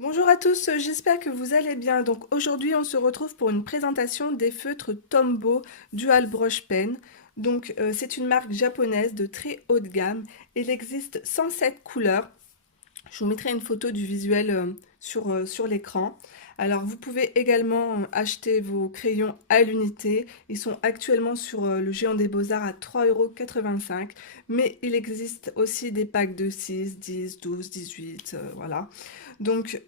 Bonjour à tous, j'espère que vous allez bien. Donc aujourd'hui, on se retrouve pour une présentation des feutres Tombow Dual Brush Pen. Donc c'est une marque japonaise de très haut de gamme. Il existe 107 couleurs. Je vous mettrai une photo du visuel sur l'écran. Alors vous pouvez également acheter vos crayons à l'unité. Ils sont actuellement sur le Géant des Beaux-Arts à 3,85 €. Mais il existe aussi des packs de 6, 10, 12, 18, voilà. Donc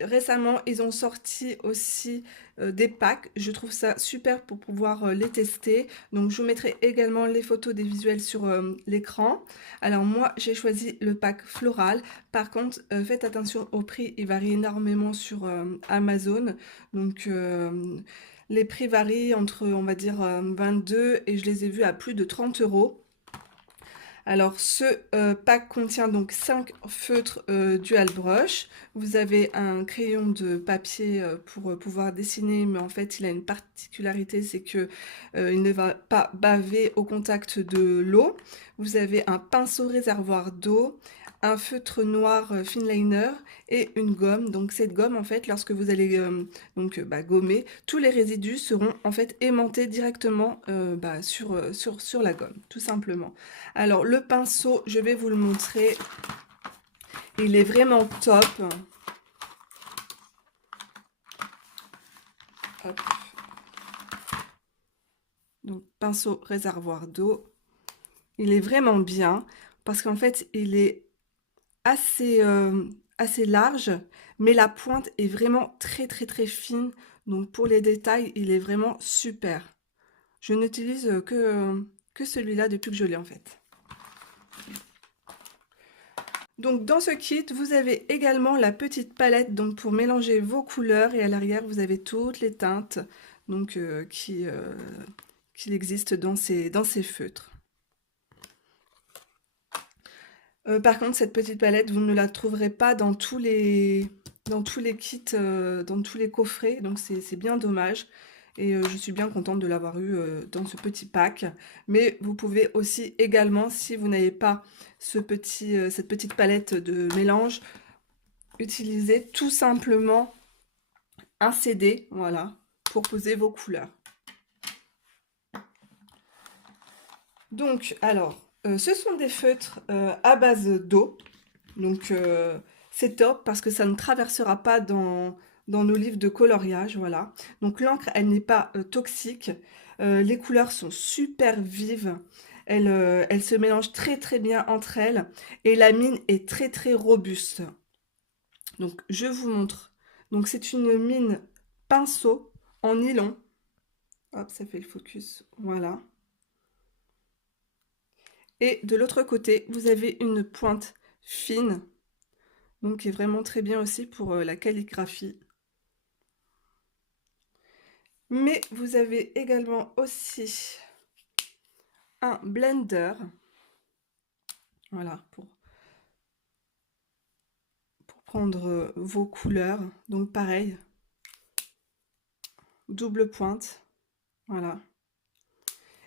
récemment, ils ont sorti aussi des packs. Je trouve ça super pour pouvoir les tester. Donc, je vous mettrai également les photos des visuels sur l'écran. Alors, moi, j'ai choisi le pack floral. Par contre, faites attention au prix. Il varie énormément sur Amazon. Donc, les prix varient entre, on va dire, 22 et je les ai vus à plus de 30 €. Alors, ce pack contient donc 5 feutres dual brush. Vous avez un crayon de papier pour pouvoir dessiner, mais en fait, il a une particularité, c'est que il ne va pas baver au contact de l'eau. Vous avez un pinceau réservoir d'eau, un feutre noir finliner et une gomme. Donc, cette gomme, en fait, lorsque vous allez gommer, tous les résidus seront en fait aimantés directement sur la gomme, tout simplement. Alors, le pinceau, je vais vous le montrer. Il est vraiment top. Hop. Donc, pinceau réservoir d'eau. Il est vraiment bien parce qu'en fait, il est assez large, mais la pointe est vraiment très, très, très fine. Donc, pour les détails, il est vraiment super. Je n'utilise que celui-là depuis que je l'ai en fait. Donc dans ce kit, vous avez également la petite palette donc pour mélanger vos couleurs et à l'arrière, vous avez toutes les teintes donc qui existent dans ces feutres. Par contre, cette petite palette, vous ne la trouverez pas dans tous les kits, dans tous les coffrets, donc c'est bien dommage. Et je suis bien contente de l'avoir eu dans ce petit pack. Mais vous pouvez aussi également, si vous n'avez pas cette petite palette de mélange, utiliser tout simplement un CD, voilà, pour poser vos couleurs. Donc, alors, ce sont des feutres à base d'eau. Donc, c'est top parce que ça ne traversera pas dans nos livres de coloriage, voilà. Donc, l'encre, elle n'est pas toxique. Les couleurs sont super vives. Elles se mélangent très très bien entre elles. Et la mine est très très robuste. Donc, je vous montre. Donc, c'est une mine pinceau en nylon. Hop, ça fait le focus. Voilà. Et de l'autre côté, vous avez une pointe fine, donc qui est vraiment très bien aussi pour la calligraphie. Mais vous avez également aussi un blender, voilà, pour prendre vos couleurs. Donc pareil, double pointe, voilà.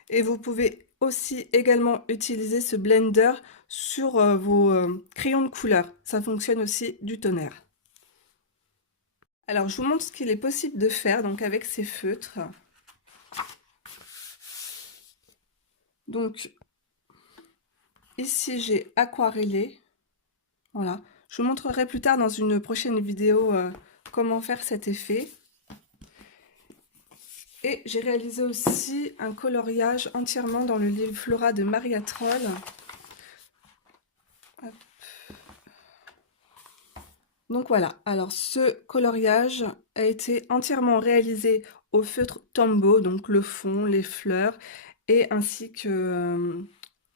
Et vous pouvez aussi également utiliser ce blender sur vos crayons de couleur. Ça fonctionne aussi du tonnerre. Alors, je vous montre ce qu'il est possible de faire donc avec ces feutres. Donc, ici, j'ai aquarellé. Voilà. Je vous montrerai plus tard dans une prochaine vidéo comment faire cet effet. Et j'ai réalisé aussi un coloriage entièrement dans le livre Flora de Maria Troll. Hop. Donc voilà, alors ce coloriage a été entièrement réalisé au feutre Tombow, donc le fond, les fleurs, et ainsi que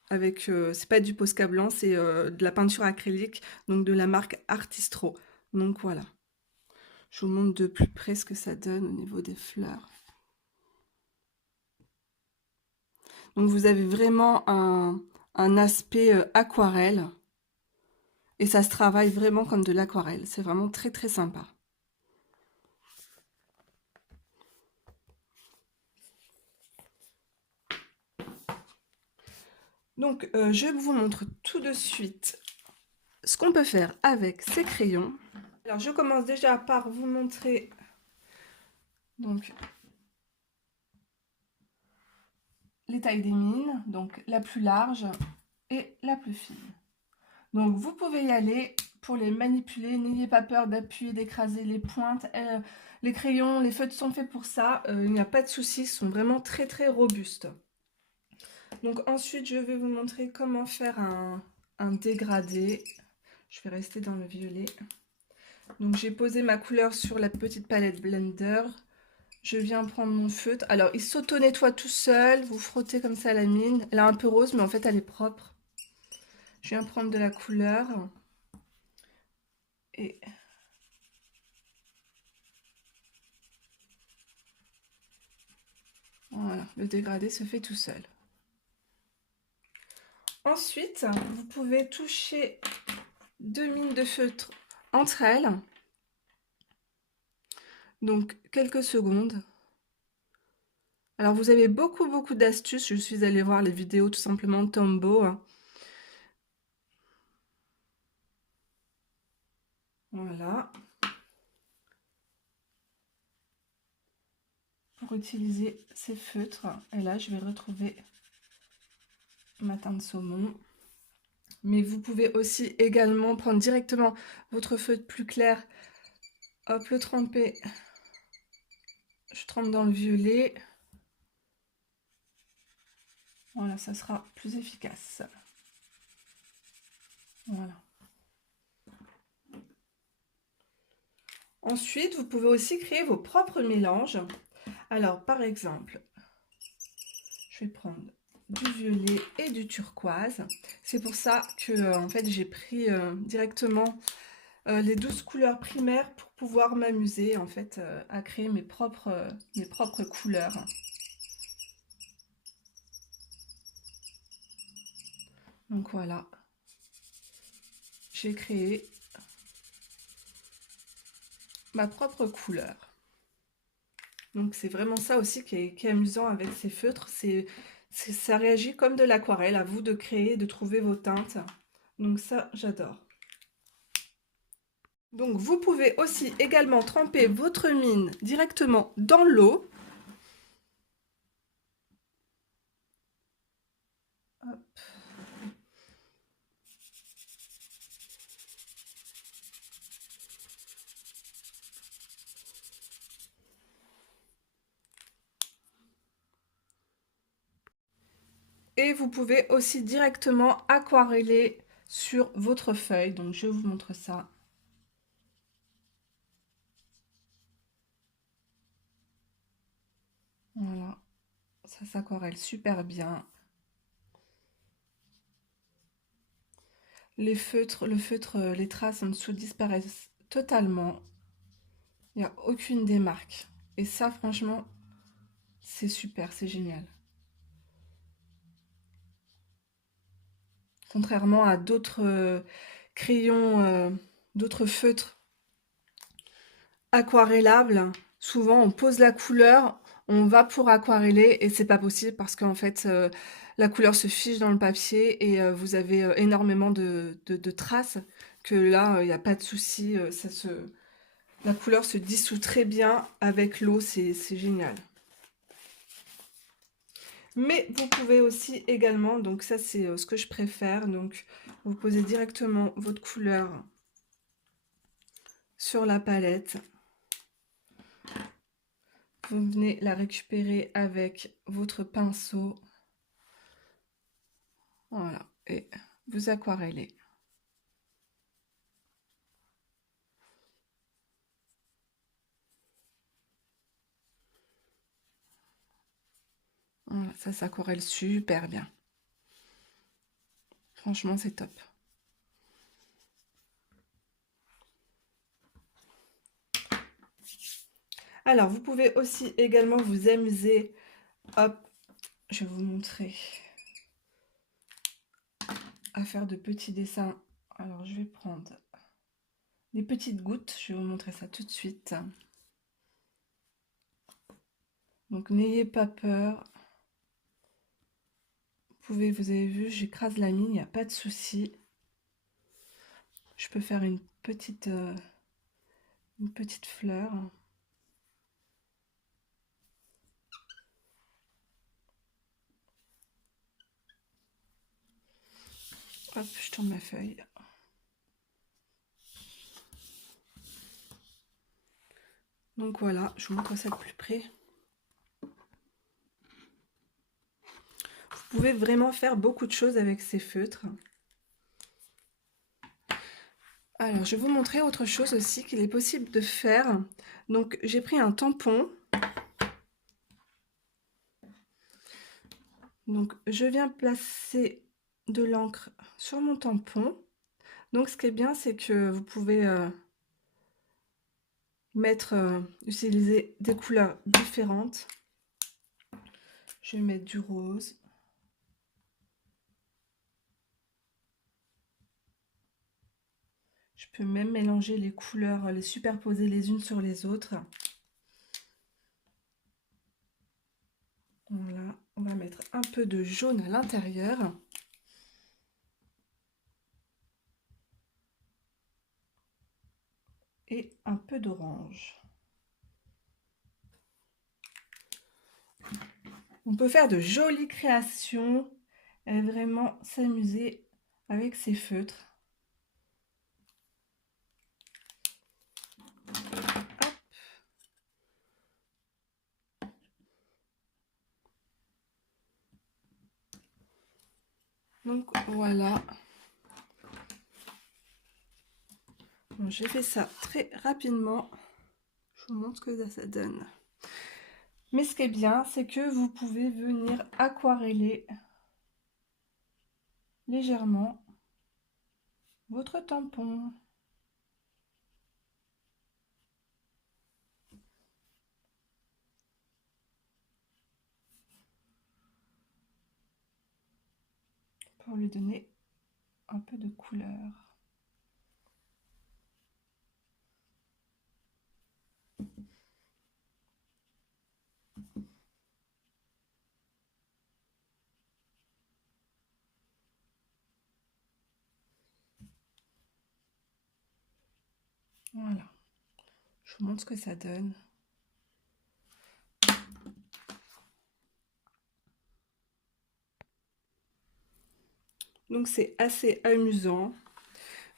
avec, c'est pas du Posca blanc, c'est de la peinture acrylique, donc de la marque Artistro. Donc voilà, je vous montre de plus près ce que ça donne au niveau des fleurs. Donc vous avez vraiment un aspect aquarelle. Et ça se travaille vraiment comme de l'aquarelle. C'est vraiment très très sympa. Donc je vous montre tout de suite ce qu'on peut faire avec ces crayons. Alors, je commence déjà par vous montrer donc les tailles des mines, donc la plus large et la plus fine. Donc, vous pouvez y aller pour les manipuler. N'ayez pas peur d'appuyer, d'écraser les pointes. Les crayons, les feutres sont faits pour ça. Il n'y a pas de souci, ils sont vraiment très très robustes. Donc ensuite, je vais vous montrer comment faire un dégradé. Je vais rester dans le violet. Donc j'ai posé ma couleur sur la petite palette Blender. Je viens prendre mon feutre. Alors il s'auto-nettoie tout seul. Vous frottez comme ça la mine. Elle est un peu rose, mais en fait elle est propre. Je viens prendre de la couleur. Et voilà, le dégradé se fait tout seul. Ensuite, vous pouvez toucher deux mines de feutre entre elles. Donc quelques secondes. Alors vous avez beaucoup d'astuces. Je suis allée voir les vidéos tout simplement de Tombow. Voilà. Pour utiliser ces feutres. Et là, je vais retrouver ma teinte saumon. Mais vous pouvez aussi également prendre directement votre feutre plus clair. Hop, le tremper. Je trempe dans le violet. Voilà, ça sera plus efficace. Voilà. Ensuite, vous pouvez aussi créer vos propres mélanges. Alors, par exemple, je vais prendre du violet et du turquoise. C'est pour ça que en fait, j'ai pris directement les 12 couleurs primaires pour pouvoir m'amuser en fait à créer mes propres couleurs. Donc voilà, j'ai créé ma propre couleur. Donc c'est vraiment ça aussi qui est amusant avec ces feutres, ça réagit comme de l'aquarelle, à vous de créer, de trouver vos teintes. Donc ça, j'adore. Donc vous pouvez aussi également tremper votre mine directement dans l'eau. Et vous pouvez aussi directement aquareller sur votre feuille. Donc je vous montre ça. Voilà, ça s'aquarelle super bien. Les feutres, les traces en dessous disparaissent totalement. Il n'y a aucune démarque. Et ça, franchement, c'est super, c'est génial. Contrairement à d'autres crayons, d'autres feutres aquarellables, souvent on pose la couleur, on va pour aquareller et c'est pas possible parce qu'en fait la couleur se fiche dans le papier et vous avez énormément de traces que là il n'y a pas de souci, la couleur se dissout très bien avec l'eau, c'est génial. Mais vous pouvez aussi également, donc ça c'est ce que je préfère, donc vous posez directement votre couleur sur la palette. Vous venez la récupérer avec votre pinceau. Voilà, et vous aquarellez. Voilà, ça s'aquarelle super bien. Franchement, c'est top. Alors, vous pouvez aussi également vous amuser. Hop, je vais vous montrer. À faire de petits dessins. Alors, je vais prendre des petites gouttes. Je vais vous montrer ça tout de suite. Donc, n'ayez pas peur. Vous avez vu, j'écrase la mine, il n'y a pas de souci. Je peux faire une petite fleur. Hop, je tourne ma feuille. Donc voilà, je vous montre ça de plus près. Vous pouvez vraiment faire beaucoup de choses avec ces feutres. Alors, je vais vous montrer autre chose aussi qu'il est possible de faire. Donc, j'ai pris un tampon. Donc, je viens placer de l'encre sur mon tampon. Donc, ce qui est bien, c'est que vous pouvez utiliser des couleurs différentes. Je vais mettre du rose. Je peux même mélanger les couleurs, les superposer les unes sur les autres. Voilà, on va mettre un peu de jaune à l'intérieur. Et un peu d'orange. On peut faire de jolies créations et vraiment s'amuser avec ces feutres. Hop. Donc voilà. Bon, j'ai fait ça très rapidement. Je vous montre ce que ça donne. Mais ce qui est bien, c'est que vous pouvez venir aquareller légèrement votre tampon. Pour lui donner un peu de couleur. Voilà. Je vous montre ce que ça donne. Donc c'est assez amusant.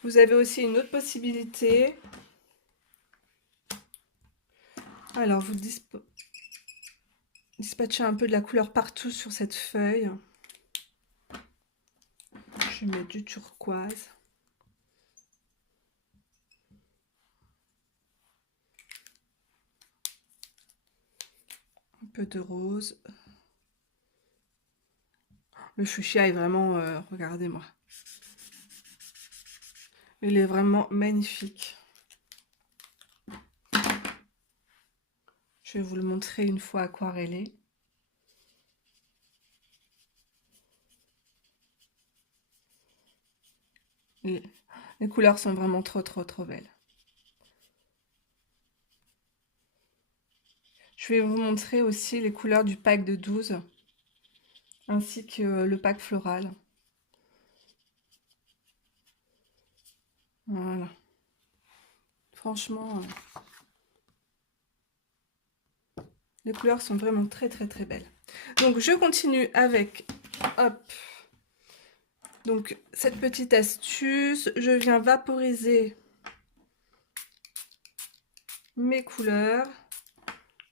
Vous avez aussi une autre possibilité. Alors vous dispatchez un peu de la couleur partout sur cette feuille. Je vais mettre du turquoise. Un peu de rose. Le fuchsia est vraiment, regardez-moi. Il est vraiment magnifique. Je vais vous le montrer une fois aquarellé. Les couleurs sont vraiment trop belles. Je vais vous montrer aussi les couleurs du pack de 12 ainsi que le pack floral. Voilà. Franchement, les couleurs sont vraiment très belles. Donc je continue avec, hop, donc cette petite astuce, je viens vaporiser mes couleurs.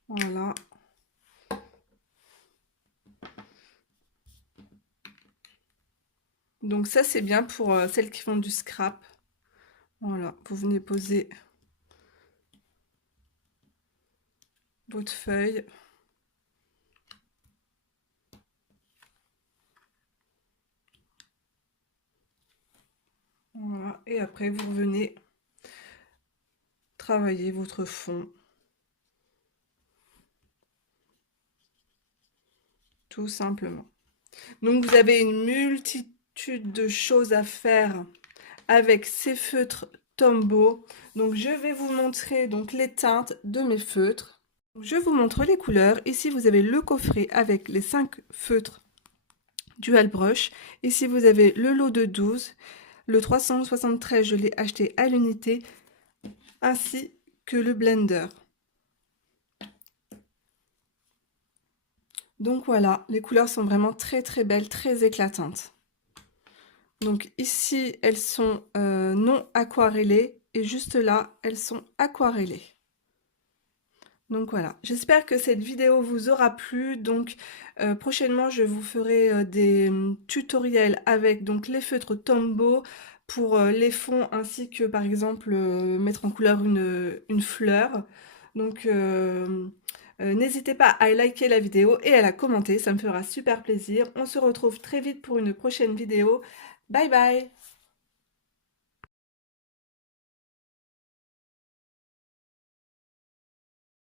Voilà. Donc ça c'est bien pour celles qui font du scrap. Voilà, vous venez poser votre feuille. Voilà, et après vous revenez travailler votre fond. Tout simplement. Donc vous avez une multitude de choses à faire avec ces feutres Tombow. Donc je vais vous montrer donc les teintes de mes feutres. Je vous montre les couleurs. Ici vous avez le coffret avec les 5 feutres Dual Brush. Ici vous avez le lot de 12, Le 373, je l'ai acheté à l'unité, ainsi que le blender. Donc voilà, les couleurs sont vraiment très très belles, très éclatantes. Donc ici, elles sont non aquarellées et juste là, elles sont aquarellées. Donc voilà, j'espère que cette vidéo vous aura plu. Donc prochainement, je vous ferai des tutoriels avec donc les feutres Tombow pour les fonds ainsi que par exemple mettre en couleur une fleur. Donc n'hésitez pas à liker la vidéo et à la commenter, ça me fera super plaisir. On se retrouve très vite pour une prochaine vidéo. Bye bye!